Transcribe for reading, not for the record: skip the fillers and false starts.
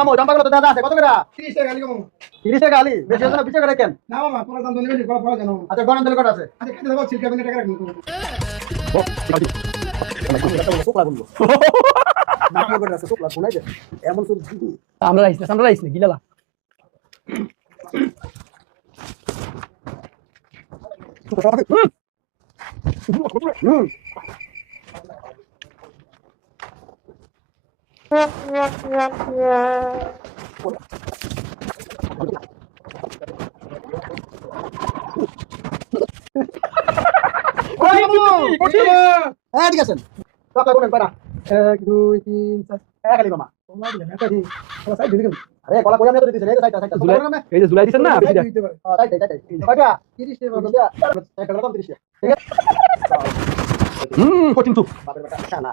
মামু চম্পা কত দাদা আছে কত করে 30 টাকা খালি কম 30 টাকা আলি বেশি হচ্ছে না 20 টাকা রাখেন না মামা তোমার দাম তো বেশি করা পাওয়া যায় না আচ্ছা গণন দিলে কত আছে আচ্ছা কেটে দাও সিল ক্যাবিনেট টাকা রাখুন শুকলা বলবো না আমার করে আছে শুকলা শোনাই দে এমন সব আমরা রাইস না গিলালা ওই মামু হ্যাঁ ঠিক আছে শুকলা কোন পারা 1 2 3 4 এক আলি মামা তোমার দিলে এটা ঠিক ওরা সাইড দিকে আরে গলা কই আমি তো দিছি এই সাইডটা জুলাই এই যে জুলাই দিছেন না আপনি দিতে পারে সাইডটা কয়টা 30 টাকা এক টাকা কম 30 টাকা ঠিক আছে কঠিন তো বাপের বেটা না